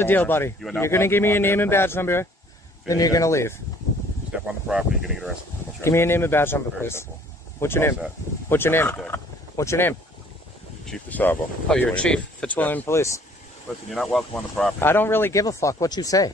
The deal, buddy. You're going to give me your name and badge number, then you're going to leave. Step on the property, you're going to get arrested. Give me your name and badge number, please. What's your name? What's your name? What's your name? Chief DeSalvo. Oh, you're Chief Fitzwilliam Police. Listen, you're not welcome on the property. I don't really give a fuck what you say.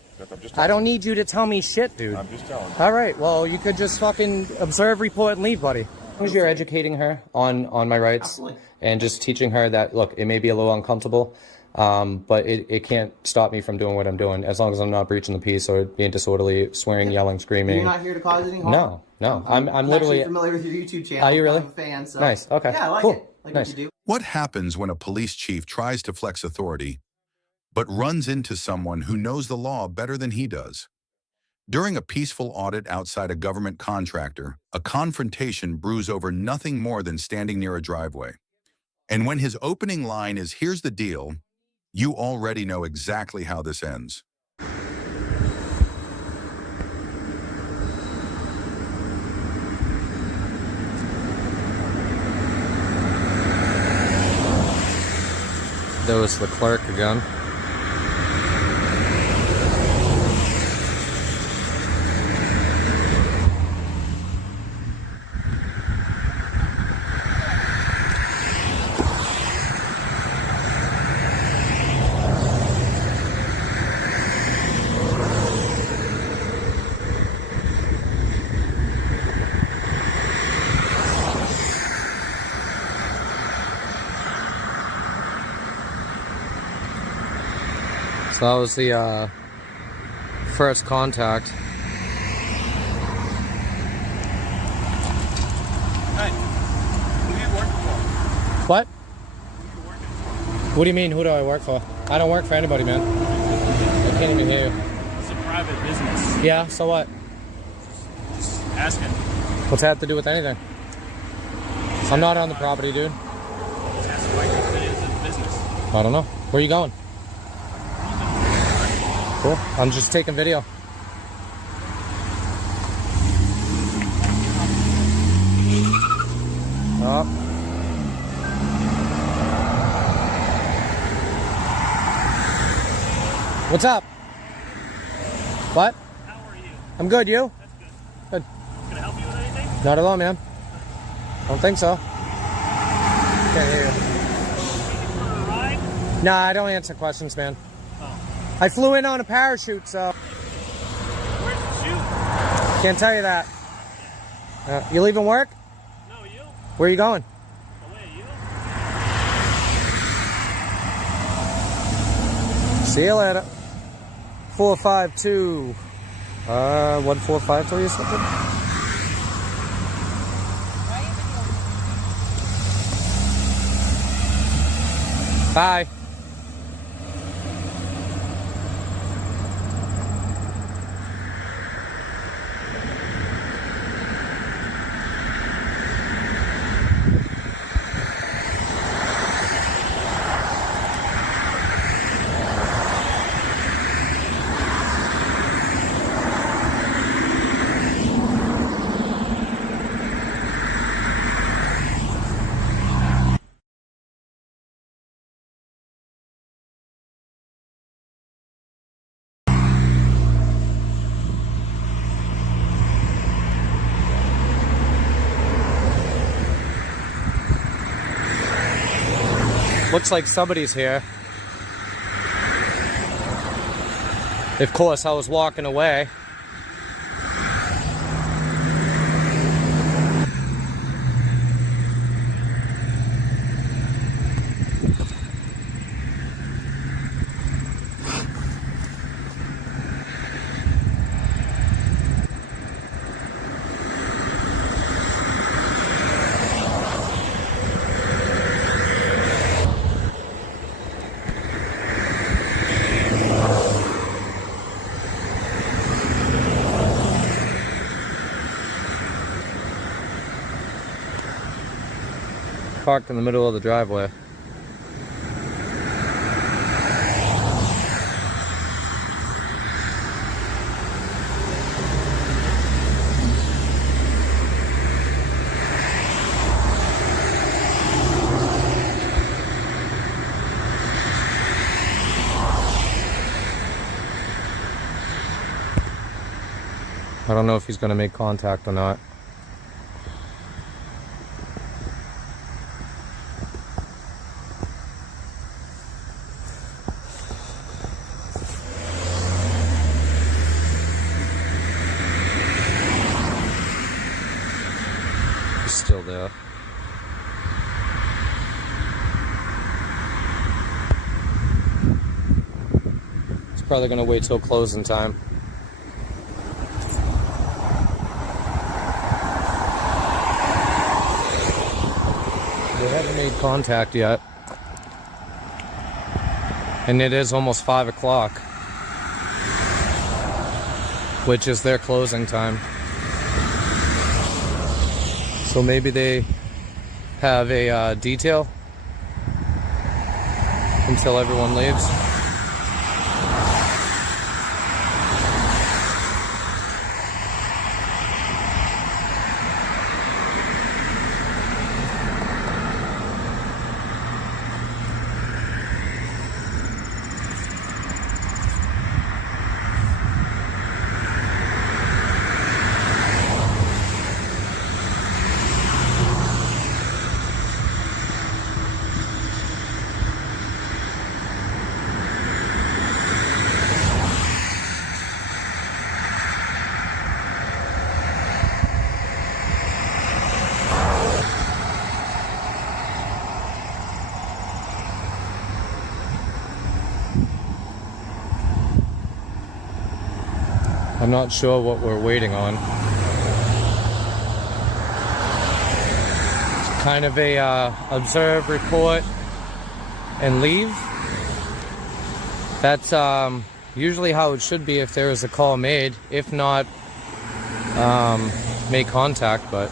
I don't need you to tell me shit, dude. I'm just telling you. All right, well, you could just fucking observe, report, and leave, buddy. As long as you're educating her on my rights. Absolutely. And just teaching her that, look, it may be a little uncomfortable, but it can't stop me from doing what I'm doing, as long as I'm not breaching the peace or being disorderly, swearing, yelling, screaming. You're not here to cause any harm? No, no. I'm literally familiar with your YouTube channel. Are you really? I'm a fan, so. Nice, okay. Yeah, I like cool. it. Like nice. what you do. What happens when a police chief tries to flex authority, but runs into someone who knows the law better than he does? During a peaceful audit outside a government contractor, a confrontation brews over nothing more than standing near a driveway. And when his opening line is, "Here's the deal," you already know exactly how this ends. There was the clerk again. So that was the first contact. Hey, who are you working for? What? Who are you working for? What do you mean, who do I work for? I don't work for anybody, man. I can't even hear you. It's a private business. Yeah, so what? Just asking. What's that have to do with anything? I'm not on the property, dude. Just asking why you fit into the business. I don't know. Where are you going? Cool. I'm just taking video. Oh. What's up? What? How are you? I'm good, you? That's good. Good. Can I help you with anything? Not at all, man. Don't think so. Can't hear you. Looking for a ride? Nah, I don't answer questions, man. Oh. I flew in on a parachute, so Where's the shoot? can't tell you that. You leaving work? No, you? Where are you going? Away, you? See you later. 452. 1453 or something? Bye. Looks like somebody's here. Of course, I was walking away. Parked in the middle of the driveway. I don't know if he's gonna make contact or not. He's still there. He's probably gonna wait till closing time. They haven't made contact yet. And it is almost 5 o'clock, which is their closing time. So maybe they have a detail until everyone leaves. I'm not sure what we're waiting on. It's kind of a observe, report, and leave. That's usually how it should be if there is a call made. If not, make contact, but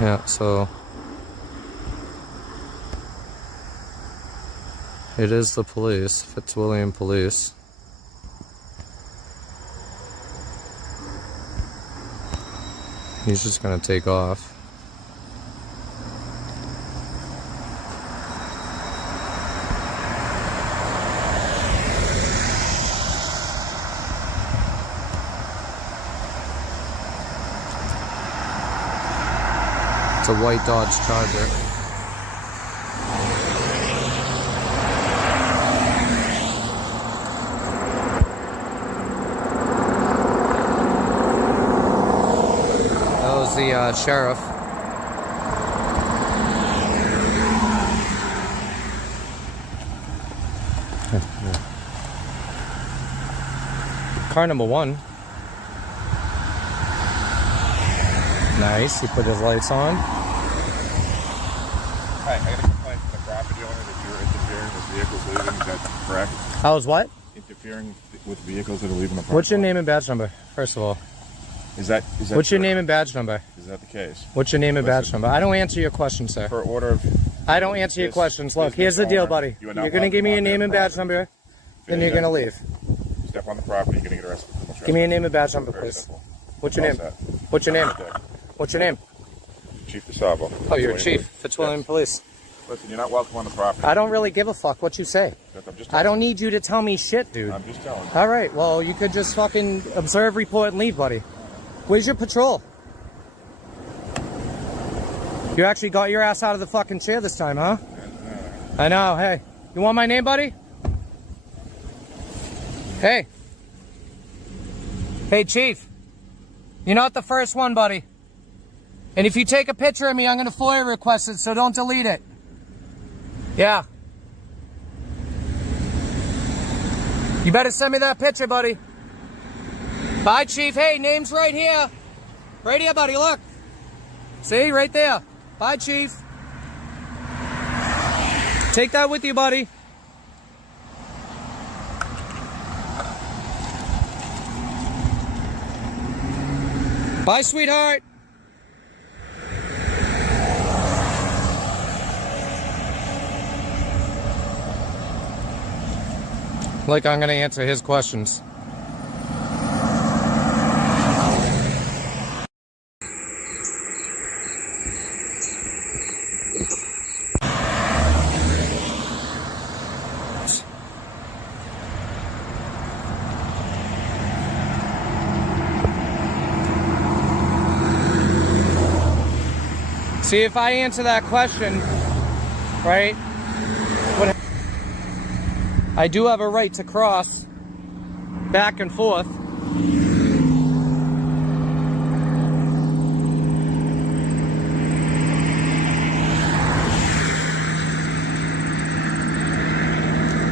yeah, so it is the police, Fitzwilliam Police. He's just gonna take off. It's a white Dodge Charger. The sheriff. Car number 1. Nice, he put his lights on. Hi, I got a complaint from the property owner that you're interfering with vehicles leaving. Is that correct? I was what? Interfering with vehicles that are leaving the property. What's your name and badge number, first of all? Is that What's your correct? name and badge number? Is that the case? What's your name and badge Listen. number? I don't answer your questions, sir. Per order of I don't answer your this questions. Look, here's business the deal, owner, buddy. you are not You're going to give me your welcome on name their and badge property. number, then Yeah, you're going to leave. step on the property, you're going to get arrested for criminal Give me your trespass. name and badge number, Very please. simple. What's your All name? set. What's your name? Have a good day. What's your name? Chief DeSalvo. Oh, you're a Fitzwilliam chief. Police. Fitzwilliam Yes. Police. Listen, you're not welcome on the property. I don't really give a fuck what you say. I'm just I don't need you to tell me shit, dude. I'm just telling you. All right, well, you could just fucking observe, report, and leave, buddy. Where's your patrol? You actually got your ass out of the fucking chair this time, huh? I know. Hey, you want my name, buddy? Hey. Hey, Chief. You're not the first one, buddy. And if you take a picture of me, I'm going to FOIA request it, so don't delete it. Yeah. You better send me that picture, buddy. Bye, Chief. Hey, name's right here. Right here, buddy, look. See, right there. Bye, Chief. Take that with you, buddy. Bye, sweetheart. Like I'm gonna answer his questions. See, if I answer that question, right, I do have a right to cross back and forth.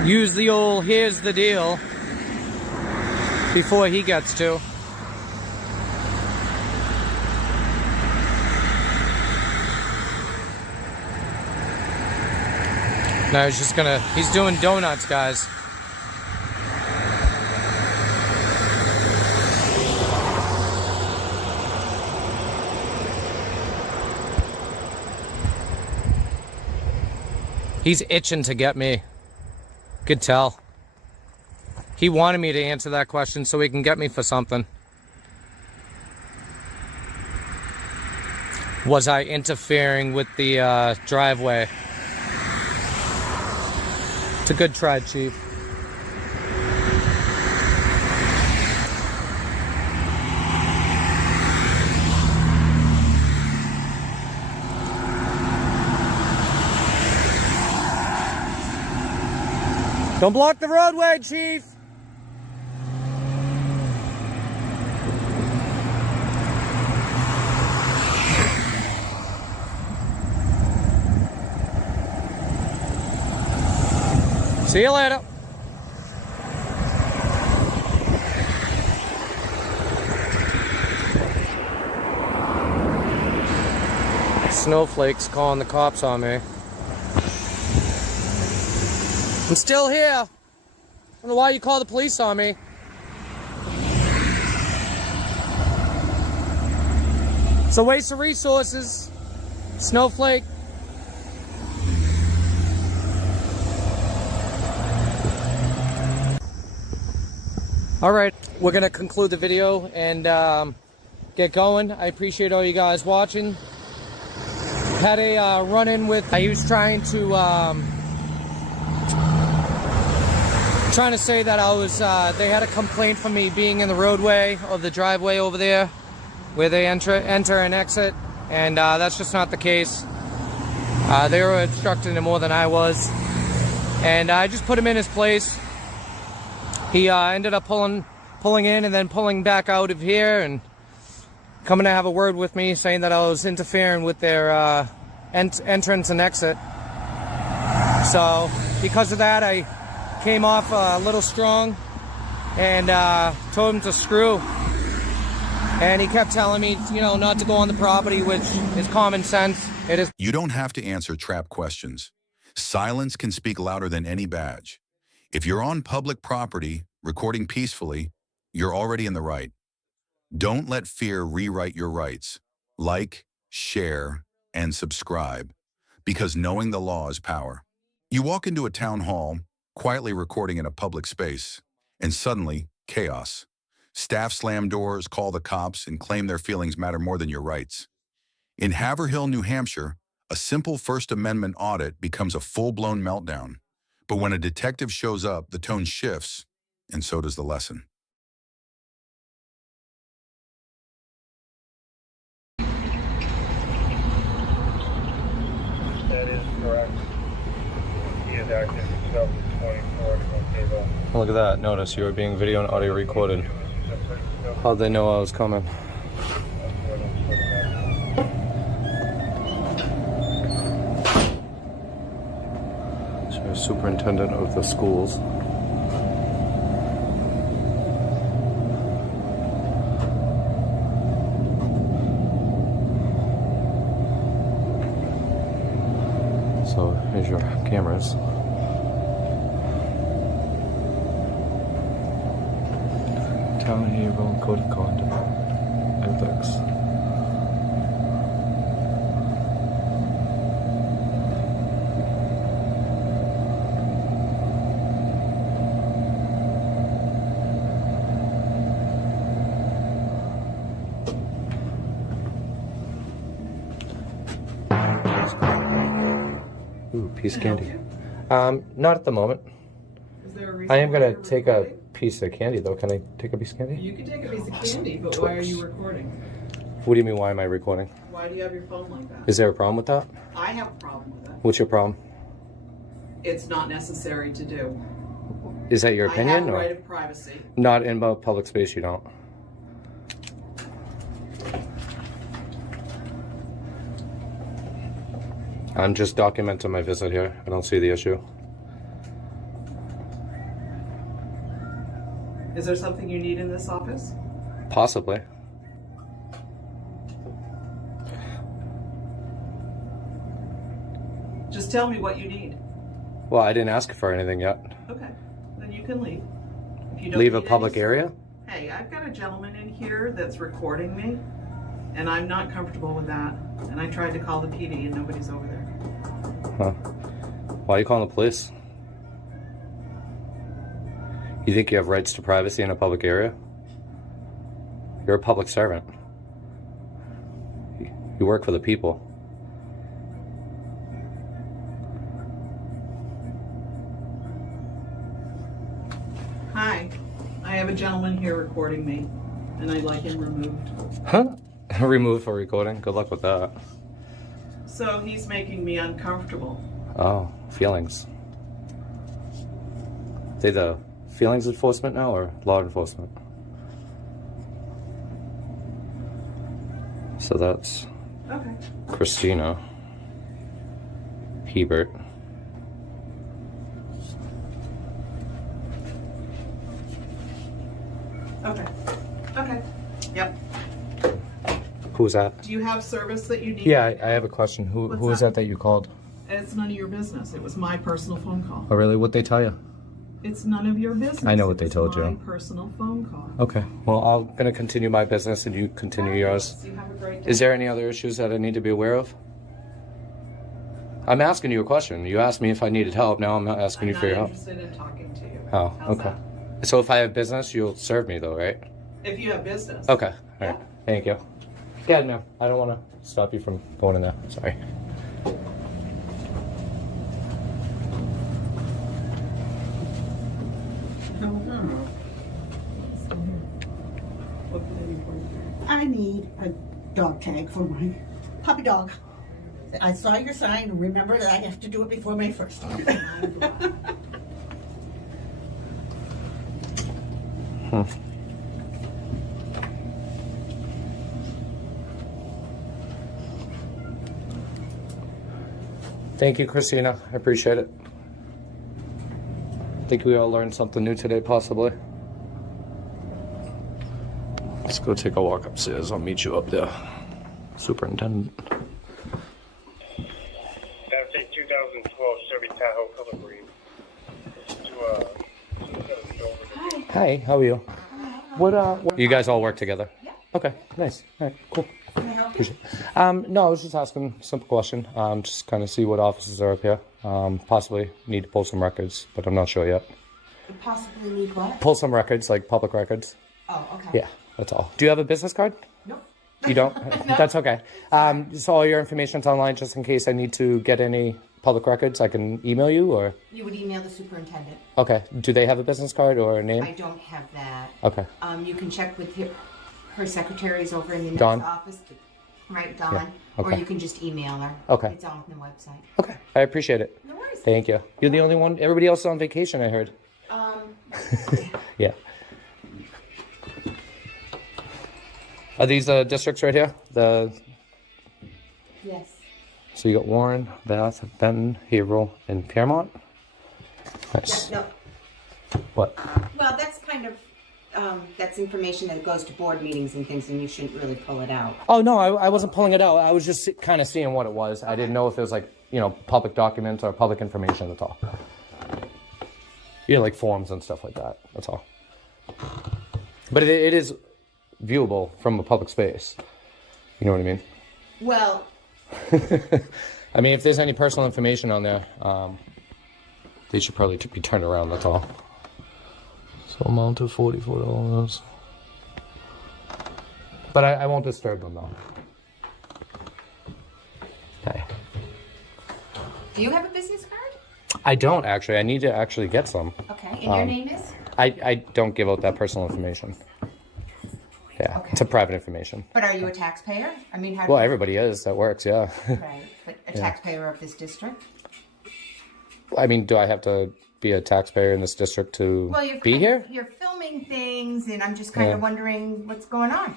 Use the old "here's the deal" before he gets to. No, he's doing donuts, guys. He's itching to get me. Could tell. He wanted me to answer that question so he can get me for something. Was I interfering with the driveway? It's a good try, Chief. Don't block the roadway, Chief. See you later. Snowflakes calling the cops on me. I'm still here. I don't know why you call the police on me. It's a waste of resources. Snowflake. All right, we're gonna conclude the video and get going. I appreciate all you guys watching. Had a run-in with, he was trying to say that I was, they had a complaint for me being in the roadway or the driveway over there where they enter and exit, and that's just not the case. They were obstructing it more than I was, and I just put him in his place. He ended up pulling in and then pulling back out of here and coming to have a word with me, saying that I was interfering with their entrance and exit. So because of that, I came off a little strong and told him to screw. And he kept telling me, you know, not to go on the property, which is common sense. It is. You don't have to answer trap questions. Silence can speak louder than any badge. If you're on public property, recording peacefully, you're already in the right. Don't let fear rewrite your rights. Like, share, and subscribe, because knowing the law is power. You walk into a town hall, quietly recording in a public space, and suddenly, chaos. Staff slam doors, call the cops, and claim their feelings matter more than your rights. In Haverhill, New Hampshire, a simple First Amendment audit becomes a full-blown meltdown. But when a detective shows up, the tone shifts, and so does the lesson. That is correct. He is active himself in 24 table. Look at that. Notice you were being video and audio recorded. How'd they know I was coming? Superintendent of the schools. So here's your cameras. Town Hero Code of Conduct. Ethics. Ooh, piece of candy. Not at the moment. Is there a reason I am why gonna you're take a recording? piece of candy though. Can I take a piece of candy? You can take a piece of candy, but why are you recording? What do you mean, why am I recording? Why do you have your phone like that? Is there a problem with that? I have a problem with it. What's your problem? It's not necessary to do. Is that your I opinion? have a or right of privacy. not in a public space, you don't? I'm just documenting my visit here. I don't see the issue. Is there something you need in this office? Possibly. Just tell me what you need. Well, I didn't ask for anything yet. Okay, then you can leave. If you don't Leave a need public any- area? Hey, I've got a gentleman in here that's recording me, and I'm not comfortable with that. And I tried to call the PD, and nobody's over there. Huh. Why are you calling the police? You think you have rights to privacy in a public area? You're a public servant. You work for the people. Hi, I have a gentleman here recording me, and I'd like him removed. Huh? Remove for recording. Good luck with that. So he's making me uncomfortable. Oh, feelings. They the feelings enforcement now or law enforcement? So that's Okay. Christina Hebert. Okay. Okay. Yep. Who's that? Do you have service that you need? Yeah, I have a question. Who What's is that? that you called? It's none of your business. It was my personal phone call. Oh, really? What'd they tell you? It's none of your business. I know what It they was told you. My personal phone call. Okay. Well, I'm gonna continue my business and you continue yours. You have a great day. Is there any other issues that I need to be aware of? I'm asking you a question. You asked me if I needed help. Now I'm not asking I'm you for your not help. interested in talking to you. Oh, How's okay. that? So if I have business, you'll serve me though, right? If you have business. Okay. All right. Yeah. Thank you. Yeah, no, I don't want to stop you from going in there. Sorry. What can I do for you? I need a dog tag for my puppy dog. I saw your sign and remember that I have to do it before May 1st. Thank you, Christina. I appreciate it. I think we all learned something new today, possibly. Let's go take a walk upstairs. I'll meet you up there, Superintendent. That's a 2012 Chevy Tahoe color green. Hi, how are you? What you guys all work together? Yeah. Okay, nice. All right, cool. Can I help you? Appreciate it. No, I was just asking a simple question. Just kind of see what offices are up here. Possibly need to pull some records, but I'm not sure yet. You possibly need what? Pull some records, like public records. Oh, okay. Yeah, that's all. Do you have a business card? Nope. You don't? That's okay. So all your information's online just in case I need to get any public records. I can email you or? You would email the superintendent. Okay. Do they have a business card or a name? I don't have that. Okay. You can check with her secretaries over in the next Dawn? office. Right, Dawn. Yeah, okay. Or you can just email her. Okay. It's on the website. Okay. I appreciate it. No worries. Thank you. You're the only one. Everybody else is on vacation, I heard. Yeah. Are these the districts right here? Yes. So you got Warren, Bath, Benton, Haverhill, and Piermont? Nice. No. What? Well, that's kind of that's information that goes to board meetings and things, and you shouldn't really pull it out. Oh, no, I wasn't pulling it out. I was just kind of seeing what it was. I didn't know if it was like, public documents or public information, that's all. Like forms and stuff like that, that's all. But it is viewable from a public space. You know what I mean? Well, I mean, if there's any personal information on there, they should probably be turned around, that's all. So amount of $44. But I won't disturb them though. Okay. do you have a business card? I don't actually. I need to actually get some. Okay, and your name is? I don't give out that personal information. Yeah. Okay. to private information. But are you a taxpayer? I mean, how Well, everybody is that works, yeah. right, but a taxpayer of this district? I mean, do I have to be a taxpayer in this district to Well, you're be here? You're filming things, and I'm just kind of wondering what's going on.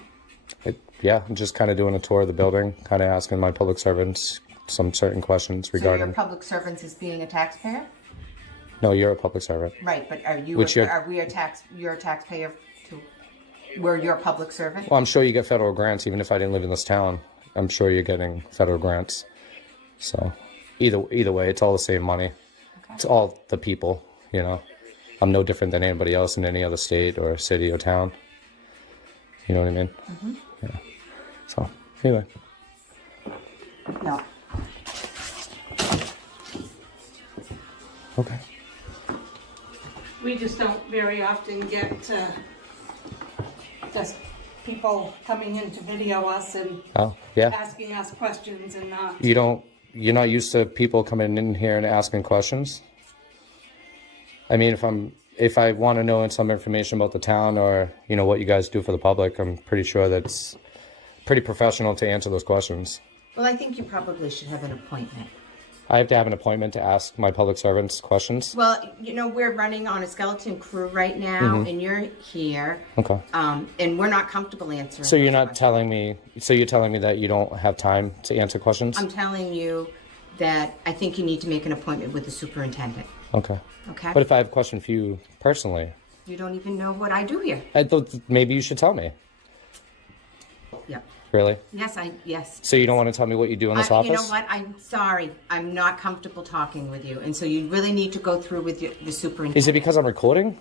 Yeah, I'm just kind of doing a tour of the building, kind of asking my public servants some certain questions So regarding. your public servants is being a taxpayer? No, you're a public servant. Right, but are you? Which you're- are we you're a taxpayer too? We're your public servant. Well, I'm sure you get federal grants, even if I didn't live in this town. I'm sure you're getting federal grants. So, either way, it's all the same money. Okay. It's all the people, you know. I'm no different than anybody else in any other state or city or town. You know what I mean? Mm-hmm. Yeah. So, anyway. No. Okay. We just don't very often get just people coming in to video us and Oh, yeah. asking us questions and not. You're not used to people coming in here and asking questions? I mean, if I want to know some information about the town or, you know, what you guys do for the public, I'm pretty sure that's pretty professional to answer those questions. Well, I think you probably should have an appointment. I have to have an appointment to ask my public servants questions? Well, you know, we're running on a skeleton crew right now, and you're here. Okay. And we're not comfortable answering. So you're those not questions. telling me, so you're telling me that you don't have time to answer questions? I'm telling you that I think you need to make an appointment with the superintendent. Okay. Okay? But if I have a question for you personally, You don't even know what I do here. I thought maybe you should tell me. Yep. Really? Yes. So you don't want to tell me what you do in this office? You know what? I'm sorry. I'm not comfortable talking with you. And so you really need to go through with the superintendent. Is it because I'm recording?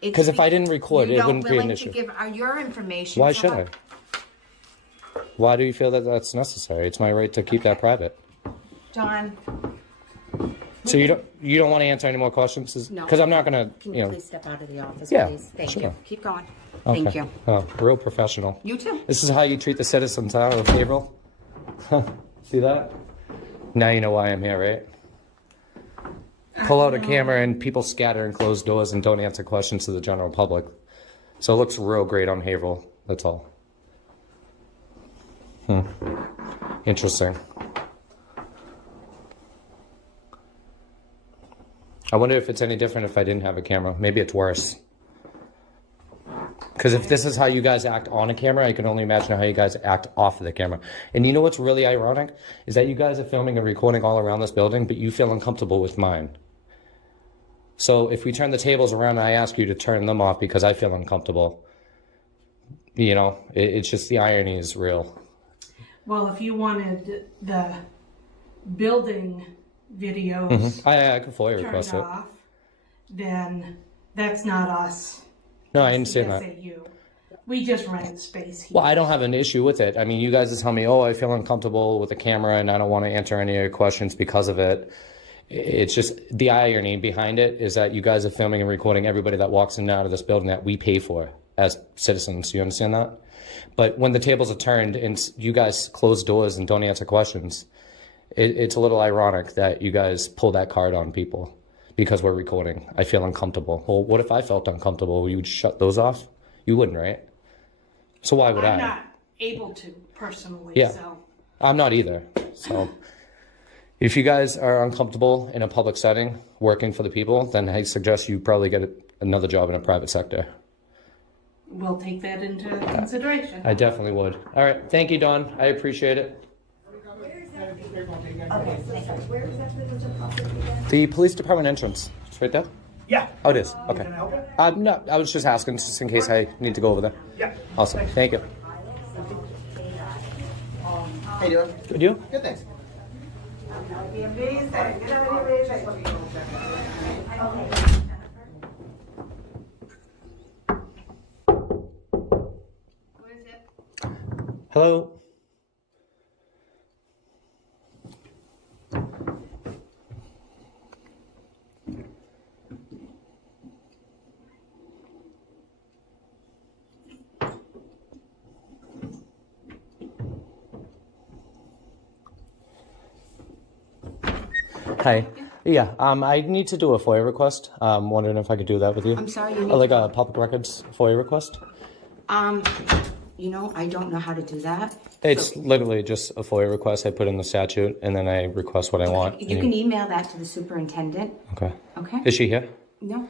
Because if I didn't record, it wouldn't be an willing issue. to give your information. Why for should I? what? Why do you feel that that's necessary? It's my right to keep that private. John, So you don't want to answer any more questions? No. Because I'm not going to, can you you know. please step out of the office, Yeah, please? Thank sure. you. Keep going. Okay. Thank you. Oh, real professional. You too. This is how you treat the citizens, huh, of Haverhill? See that? Now you know why I'm here, right? Pull out a camera and people scatter in closed doors and don't answer questions to the general public. So it looks real great on Haverhill, that's all. Interesting. I wonder if it's any different if I didn't have a camera. Maybe it's worse. Because if this is how you guys act on a camera, I can only imagine how you guys act off of the camera. And you know what's really ironic? Is that you guys are filming and recording all around this building, but you feel uncomfortable with mine. So if we turn the tables around and I ask you to turn them off because I feel uncomfortable, you know, it's just the irony is real. Well, if you wanted the building videos I can fully turned request it. off, then that's not us. No, I understand that. SAU. We just rent space here. Well, I don't have an issue with it. I mean, you guys just tell me, oh, I feel uncomfortable with the camera and I don't want to answer any of your questions because of it. It's just the irony behind it is that you guys are filming and recording everybody that walks in and out of this building that we pay for as citizens. You understand that? But when the tables are turned and you guys close doors and don't answer questions, it's a little ironic that you guys pull that card on people because we're recording. I feel uncomfortable. Well, what if I felt uncomfortable? You would shut those off? You wouldn't, right? So why would I'm I? not able to personally. Yeah. So I'm not either. So if you guys are uncomfortable in a public setting working for the people, then I suggest you probably get another job in a private sector. we'll take that into consideration. I definitely would. All right. Thank you, Don. I appreciate it. The police department entrance. It's right there? Yeah. Oh, it is. Okay. No, I was just asking just in case I need to go over there. Yeah. Awesome. Thank you. How you doing? Good, you? Good, thanks. Hello? Hi. Yeah, I need to do a FOIA request. I'm wondering if I could do that with you. I'm sorry, you need Like a public records FOIA request? You know, I don't know how to do that. It's literally just a FOIA request. I put in the statute, and then I request what I want. You can email that to the superintendent. Okay. Okay. Is she here? No.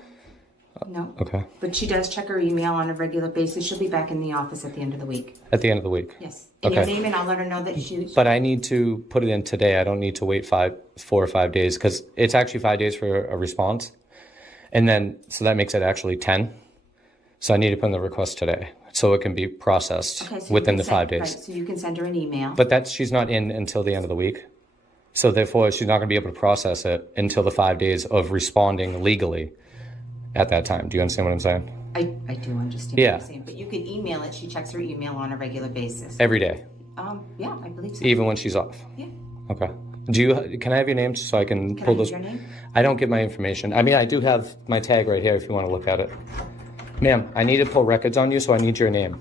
No. Okay. But she does check her email on a regular basis. She'll be back in the office at the end of the week. At the end of the week? Yes. And Okay. your name, and I'll let her know that she... But I need to put it in today. I don't need to wait 4 or 5 days, because it's actually 5 days for a response. And then, so that makes it actually 10. So I need to put in the request today, so it can be processed Okay, so you within can the send- 5 days. Right, so you can send her an email. But she's not in until the end of the week. So therefore, she's not going to be able to process it until the 5 days of responding legally at that time. Do you understand what I'm saying? I do understand Yeah. what you're saying, but you can email it. She checks her email on a regular basis. Every day, Yeah, I believe so. even when she's off. Yeah. Okay. Can I have your name so I can Can pull I those? have your name? I don't get my information. I mean, I do have my tag right here if you want to look at it. Ma'am, I need to pull records on you, so I need your name.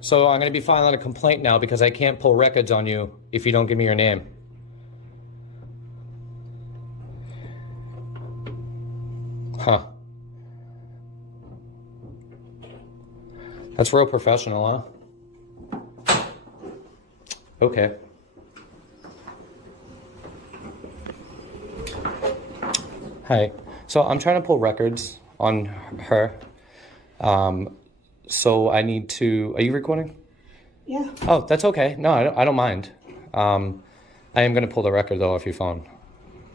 So I'm going to be filing a complaint now because I can't pull records on you if you don't give me your name. Huh. That's real professional, huh? Okay. Hi. So I'm trying to pull records on her. So I need to... Are you recording? Yeah. Oh, that's okay. No, I don't mind. I am going to pull the record, though, off your phone.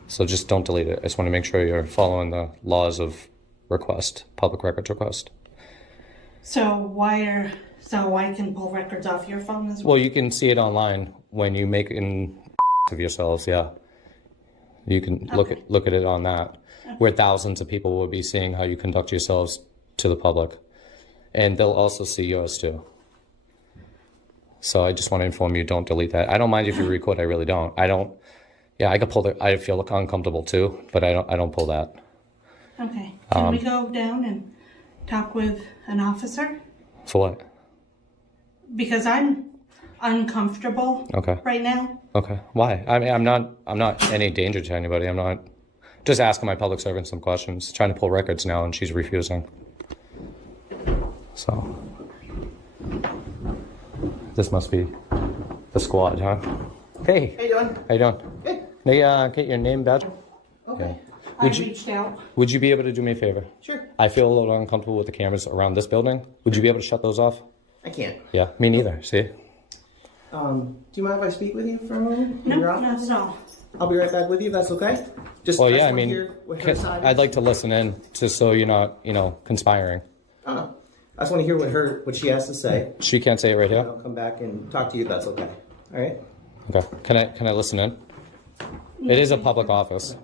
So just don't delete it. I just want to make sure you're following the laws of public records request. So I can pull records off your phone as well? Well, you can see it online when you make of yourselves, yeah. You can look at it on that, where thousands of people will be seeing how you conduct yourselves to the public. And they'll also see yours too. So I just want to inform you, don't delete that. I don't mind if you record, I really don't. I could pull I feel uncomfortable too, but I don't pull that. Okay. Can we go down and talk with an officer? For what? Because I'm uncomfortable right now. Okay. Why? I mean, I'm not any danger to anybody. I'm not just asking my public servant some questions, trying to pull records now, and she's refusing. So this must be the squad, huh? Hey. How you doing? How you doing? Good. May get your name, badge? Okay. I reached out. Would you be able to do me a favor? Sure. I feel a little uncomfortable with the cameras around this building. Would you be able to shut those off? I can't. Yeah, me neither. See? Do you mind if I speak with you for a moment? No, In your not office? at all. I'll be right back with you if that's okay. Just Well, I yeah, just I wanna mean, hear what her side is. I'd like to listen in just so you're not, conspiring. Oh, no. I just want to hear what she has to say. She can't say it right here? I'll come back and talk to you if that's okay. All right? Okay. Can I listen in? It is a public office.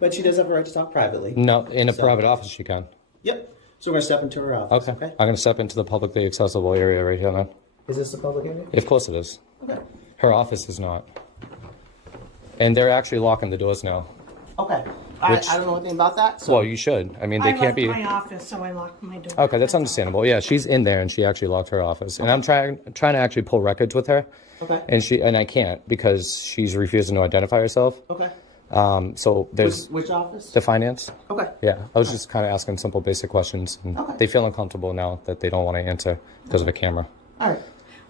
But she does have a right to talk privately. No, in a private office she can. Yep. So we're going to step into her office. Okay. I'm going to step into the publicly accessible area right here then. Is this a public area? Of course it is. Okay. Her office is not. And they're actually locking the doors now. Okay. I don't know anything about that. So Well, you should. I mean, they I can't left be... my office, so I locked my door. Okay, that's understandable. Yeah, she's in there and she actually locked her office. And I'm trying to actually pull records with her. Okay. And I can't because she's refusing to identify herself. Okay. So there's Which office? the finance. Okay. Yeah, I was just kind of asking simple, basic questions. And Okay. they feel uncomfortable now that they don't want to answer because of a camera. All right.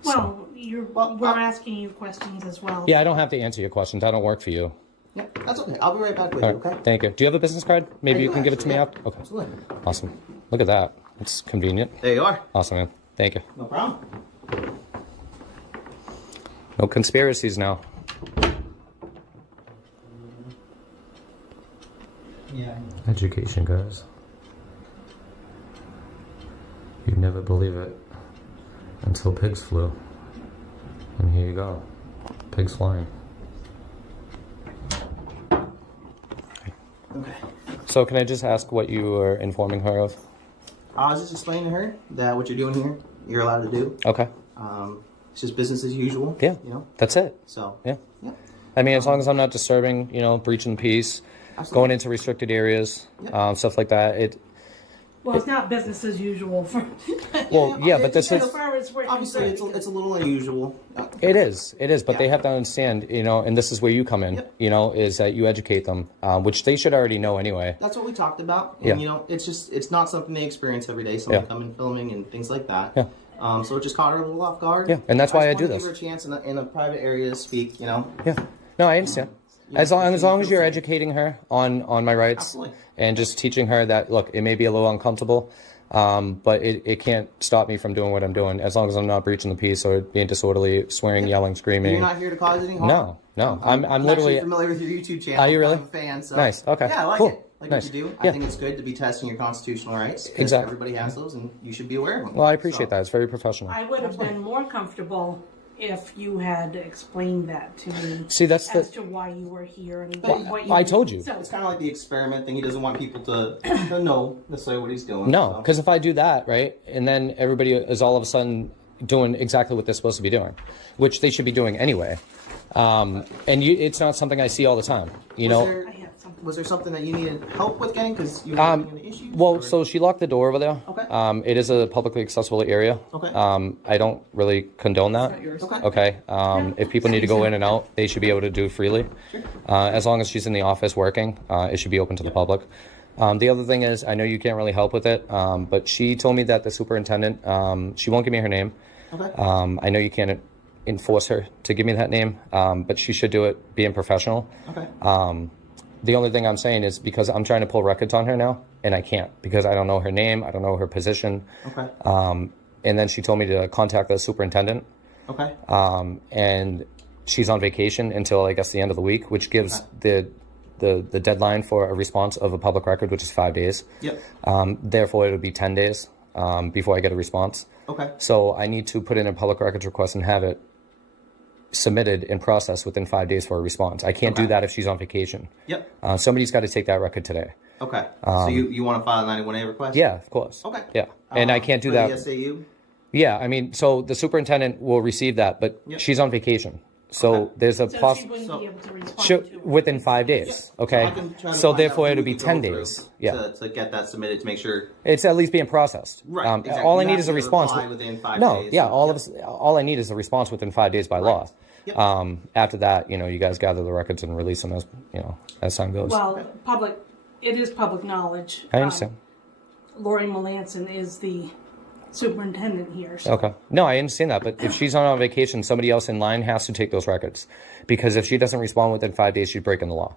Well, we're asking you questions as well. Yeah, I don't have to answer your questions. I don't work for you. Yeah, that's okay. I'll be right back with All you, right, okay? thank you. Do you have a business card? Maybe I you do can give it to me actually, after? Okay. Absolutely. Awesome. Look at that. It's convenient. There you are. Awesome, man. Thank you. No problem. No conspiracies now. Yeah. Education, guys. You'd never believe it until pigs flew. And here you go. Pigs flying. Okay. So can I just ask what you were informing her of? I was just explaining to her that what you're doing here, you're allowed to do. Okay. It's just business as usual. Yeah. You know? That's it. So. Yeah. Yeah. I mean, as long as I'm not disturbing, breaching peace, Absolutely. going into restricted areas, Yeah. stuff like that. Well, it's not business as usual for. Well, yeah, but this as is... far as we're Obviously, concerned. it's a little unusual. It is, but Yeah. they have to understand, and this is where you come in, Yep. is that you educate them, which they should already know anyway. That's what we talked about. Yeah. And, it's not something they experience every day. Someone Yeah. coming, filming, and things like that. Yeah. So it just caught her a little off guard. Yeah, and that's why I do just this. wanted to give her a chance in a private area to speak, you know. Yeah. No, I understand. As long as you're educating her on my rights, Absolutely. and just teaching her that, look, it may be a little uncomfortable, but it can't stop me from doing what I'm doing, as long as I'm not breaching the peace or being disorderly, swearing, yelling, screaming. You're not here to cause any harm. No. I'm literally actually familiar with your YouTube channel. Are you really? I'm a fan. So Nice. Okay. Yeah, I like Cool. it. Like Nice. what you do. Yeah. I think it's good to be testing your constitutional rights. 'Cause Exactly. Everybody has those, and you should be aware of them. Well, I appreciate that. It's very professional. I would have been more comfortable if you had explained that to me. See, that's as to why you were here and what you I did. told you. So, It's kind of like the experiment thing. He doesn't want people to know necessarily what he's doing. No, so. because if I do that, right, and then everybody is all of a sudden doing exactly what they're supposed to be doing, which they should be doing anyway. It's not something I see all the time, you know. I had something. Was there something that you needed help with getting? Because you were having an issue? Well, or- so she locked the door over there. Okay. It is a publicly accessible area. Okay. I don't really condone that. Okay. Okay. If people need to go in and out, they should be able to do freely. As long as she's in the office working, it should be open to the public. The other thing is, I know you can't really help with it, but she told me that the superintendent, she won't give me her name. Okay. I know you can't enforce her to give me that name, but she should do it being professional. Okay. The only thing I'm saying is because I'm trying to pull records on her now, and I can't because I don't know her name, I don't know her position. Okay. And then she told me to contact the superintendent, Okay. and she's on vacation until I guess the end of the week, which gives the deadline for a response of a public record, which is 5 days. Yep. Therefore, it would be 10 days before I get a response. Okay. So I need to put in a public records request and have it submitted and processed within 5 days for a response. I can't do that if she's on vacation. Yep. Somebody's got to take that record today. Okay. So you want to file a 91A request? Yeah, of course. Okay. Yeah, and I can't do for that. The SAU? Yeah, I mean, so the superintendent will receive that, but Yep. she's on vacation. So Okay. there's a So she possibility wouldn't be able to respond to it. within 5 days. Okay, I can try to so find therefore out who it'll we be can 10 go through days. Yeah, To get that submitted to make sure. it's at least being processed. Right. Exactly. All I You need have is to a response. reply within 5 No, days. yeah, So, all yep. of us. All I need is a response within 5 days by law. Yep. After that, you guys gather the records and release them as time goes. Well, it is public knowledge. I understand. Lori Melanson is the superintendent here. So. Okay. No, I understand that. But if she's on vacation, somebody else in line has to take those records. Because if she doesn't respond within 5 days, she's breaking the law.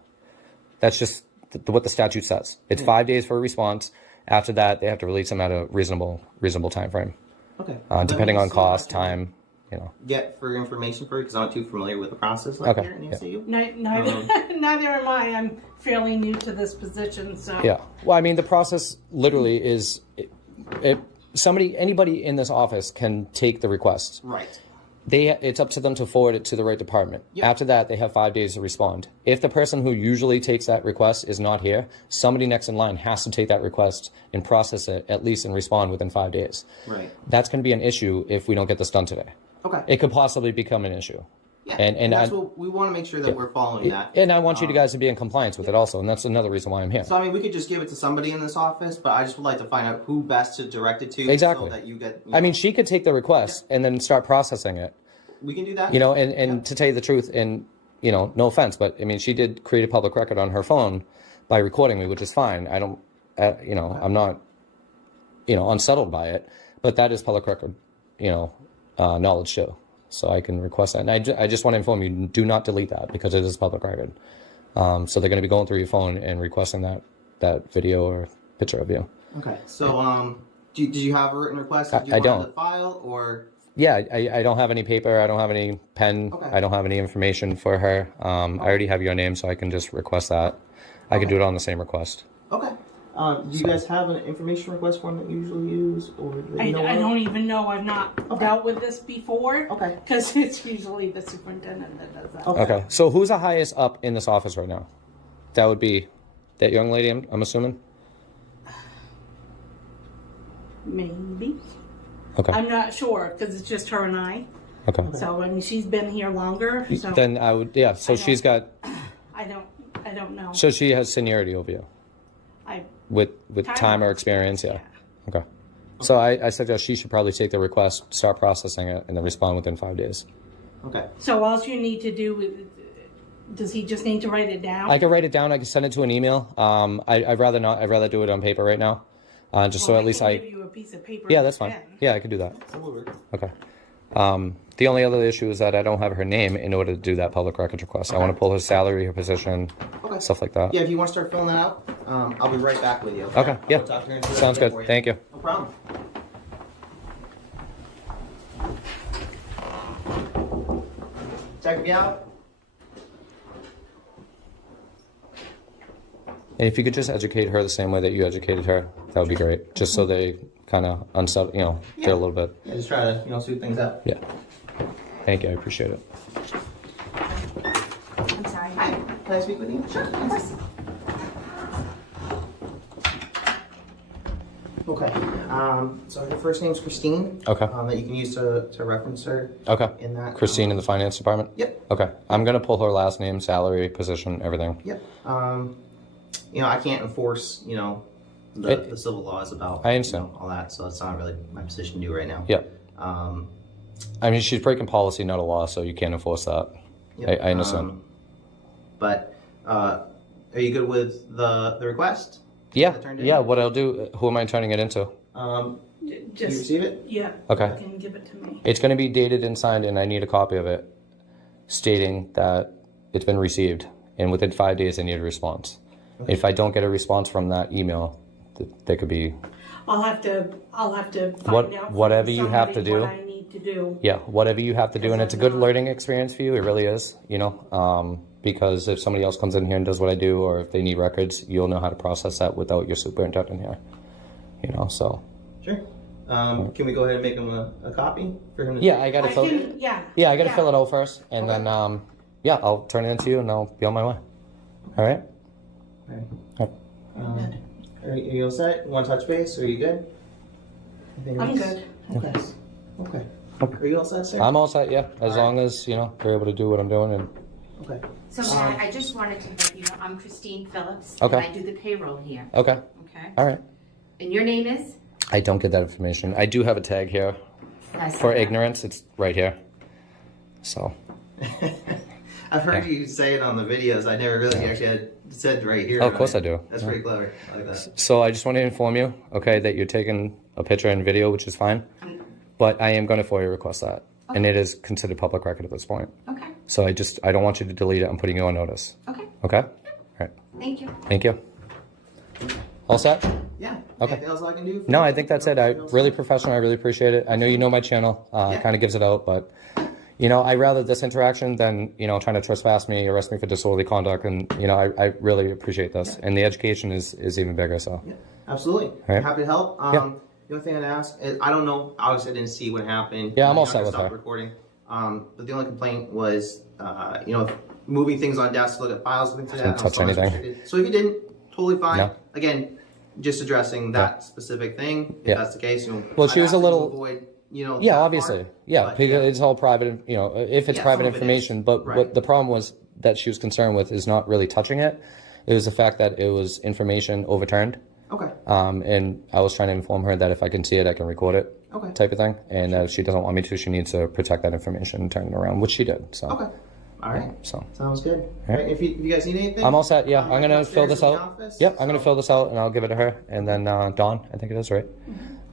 That's just what the statute says. It's 5 days for a response. After that, they have to release them at a reasonable time frame. Okay. Depending Let on me see what I cost, can time, Get for information for you because I'm not too familiar with the process Okay, here in the yeah. SAU. Neither am I. I'm fairly new to this position, so. Yeah. Well, I mean, the process literally is anybody in this office can take the request. Right. It's up to them to forward it to the right department. Yep. After that, they have 5 days to respond. If the person who usually takes that request is not here, somebody next in line has to take that request and process it at least and respond within 5 days. Right. That's going to be an issue if we don't get this done today. Okay. It could possibly become an issue. Yeah. and that's what we want to make sure that we're following that. And I want you guys to be in compliance with it also, and that's another reason why I'm here. So I mean, we could just give it to somebody in this office, but I just would like to find out who best to direct it to. Exactly. So that you get. I mean, she could take the request and then start processing it. We can do that. And to tell you the truth, and no offense, but I mean, she did create a public record on her phone by recording me, which is fine. I don't, I'm not, unsettled by it, but that is public record, knowledge too. So I can request that. And I just want to inform you, do not delete that because it is public record. So they're going to be going through your phone and requesting that video or picture of you. Okay. So, did you have a written request? Did you I want don't. to file or? Yeah, I don't have any paper. I don't have any pen. Okay. I don't have any information for her. I already have your name, so I can just request that. I can do it on the same request. Okay. Do you guys have an information request form that you usually use, or I don't even know. I've not dealt with this before. Okay. Because it's usually the superintendent that does that. Okay. So who's the highest up in this office right now? That would be that young lady, I'm assuming? Maybe. Okay. I'm not sure because it's just her and I. Okay. So I mean, she's been here longer. So Then I would, yeah. So she's got, I don't know. so she has seniority over you with time or experience, yeah. Okay. So I suggest she should probably take the request, start processing it, and then respond within 5 days. Okay. So all you need to do, does he just need to write it down? I can write it down. I can send it to an email. I'd rather not. I'd rather do it on paper right now. Just so at least I can give you a piece of paper. Yeah, and that's fine. pen. Yeah, I could do that. Okay. The only other issue is that I don't have her name in order to do that public records request. I want to pull her salary, her position, stuff like that. Yeah, if you want to start filling that out, I'll be right back with you. Okay, yeah. We'll talk to her and see what Sounds I can good. do for you. Thank you. No problem. Check me out. And if you could just educate her the same way that you educated her, that would be great. Just so they kind of unsettle, get a little bit. Yeah, just try to, suit things up. Yeah. Thank you. I appreciate it. I'm sorry. Hi, can I speak with you? Sure, of course. Okay, so her first name's Christine. Okay. That you can use to reference her. Okay. In that. Christine in the finance department? Yep. Okay. I'm going to pull her last name, salary, position, everything. Yep. I can't enforce, the civil laws about I understand. all that, so it's not really my position to do right now. Yep. I mean, she's breaking policy, not a law, so you can't enforce that. Yep. I understand. But are you good with the request? Yeah. that turned in? Yeah. What I'll do, who am I turning it into? You Just receive it? yeah. Okay. You can give it to me. It's going to be dated and signed, and I need a copy of it stating that it's been received. And within 5 days, I need a response. Okay. If I don't get a response from that email, there could be. I'll have to find out. Whatever from you have to somebody do. What I need to do. Yeah, whatever you have to do, and it's a good learning experience for you. It really is, because if somebody else comes in here and does what I do, or if they need records, you'll know how to process that without your superintendent here. So. Sure. Can we go ahead and make him a copy for him to Yeah, I gotta fill. Yeah. I gotta fill it out first, and then I'll turn it into you, and I'll be on my way. All right. All right. Are you all set? You want to touch base? Are you good? I'm good. Okay. Are you all set, sir? I'm all set. Yeah, as long as we're able to do what I'm doing, and Okay. So Matt, I just wanted to let you know, I'm Christine Phillips. Okay. And I do the payroll here. okay. Okay. All right. And your name is? I don't get that information. I do have a tag here for ignorance. It's right here. So. I've heard you say it on the videos. I never really actually had said right here. Oh, of course I do. That's pretty clever. I like that. So I just want to inform you, okay, that you're taking a picture and video, which is fine. But I am going to FOIA request that. Okay. And it is considered public record at this point. Okay. So I don't want you to delete it. I'm putting you on notice. Okay. Okay? All right. Thank you. Thank you. All set? Yeah. Okay. Anything else I can do? No, I think that's it. Really professional. I really appreciate it. I know you know my channel. It kind of gives it out, but I'd rather this interaction than, trying to trespass me, arrest me for disorderly conduct. And, I really appreciate this. And the education is even bigger, so. Yeah, absolutely. Right. Happy to help. The only thing I'd ask is, I don't know, obviously I didn't see what happened. Yeah, I'm all set with stop her. recording. But the only complaint was, moving things on desks, look at files, things like that. Didn't touch anything. So if you didn't, totally fine. No. Again, just addressing that specific thing, if that's the case. Well, she was a little. Avoid, yeah, obviously. Because it's all private, if it's private information. But what the problem was that she was concerned with is not really touching it. It was the fact that it was information overturned. Okay. And I was trying to inform her that if I can see it, I can record it. Okay. Type of thing. And if she doesn't want me to, she needs to protect that information and turn it around, which she did. So. Okay. All right. So. Sounds good. All right. If you guys need anything, I'm all set. Yeah, I'm gonna fill this out. Office, Yep, I'm gonna fill this out and I'll give it to her, and then Dawn, I think it is, right?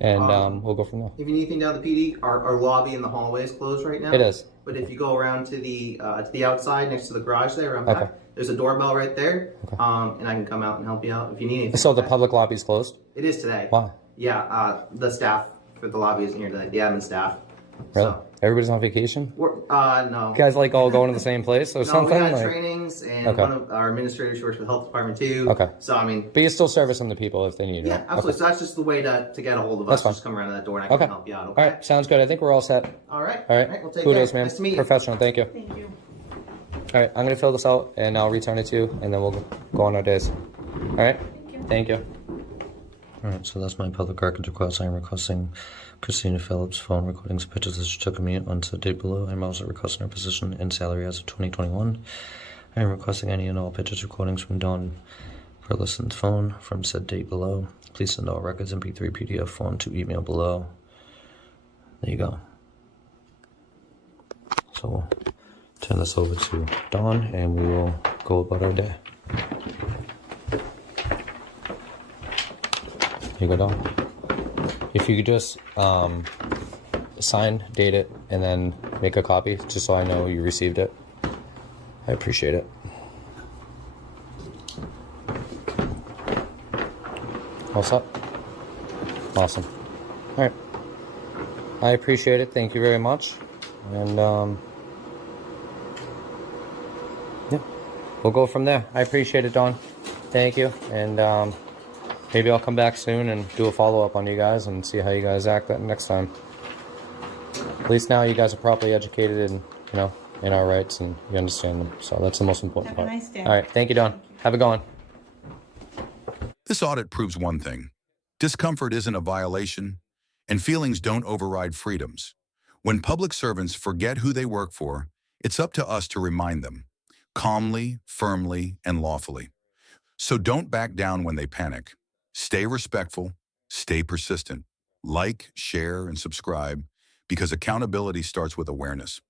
And we'll go from there. If you need anything down the PD, our lobby in the hallway is closed right now. It is. But if you go around to the outside next to the garage there, around back, there's a doorbell right there, and I can come out and help you out if you need anything. So the public lobby's closed? It is today. Why? Yeah, the staff for the lobby isn't here today. The admin staff. Really? So, Everybody's on vacation? we're, no. You guys like all going to the same place or No, something? we got Like, trainings, and one of our administrators works for the health department too. Okay. So I mean. but you're still servicing the people if they need Yeah, it. absolutely. So that's just the way to get a hold of us. That's fine. Just come around to that door and I can help you out. Okay. All right, sounds good. I think we're all set. All right. All right. We'll take Kudos, care. man. Nice to meet you. Professional. Thank you. Thank you. All right, I'm gonna fill this out and I'll return it to you, and then we'll go on our days. All right. Thank you. All right, so that's my public records request. I am requesting Christina Phillips' phone recordings of pictures that she took of me on said date below. I'm also requesting her position and salary as of 2021. I am requesting any and all pictures recordings from Dawn Burleson's phone from said date below. Please send all records MP3 PDF form to email below. There you go. So we'll turn this over to Dawn and we will go about our day. Here you go, Dawn. If you could just sign, date it, and then make a copy, just so I know you received it. I appreciate it. All set? Awesome. All right. I appreciate it. Thank you very much. And yeah, we'll go from there. I appreciate it, Dawn. Thank you. And maybe I'll come back soon and do a follow-up on you guys and see how you guys act that next time. At least now you guys are properly educated and, you know, in our rights, and you understand them. So that's the most important Have a part. nice day. All right. Thank you, Dawn. Have a good one. This audit proves one thing. Discomfort isn't a violation, and feelings don't override freedoms. When public servants forget who they work for, it's up to us to remind them, calmly, firmly, and lawfully. So don't back down when they panic. Stay respectful, stay persistent. Like, share, and subscribe, because accountability starts with awareness.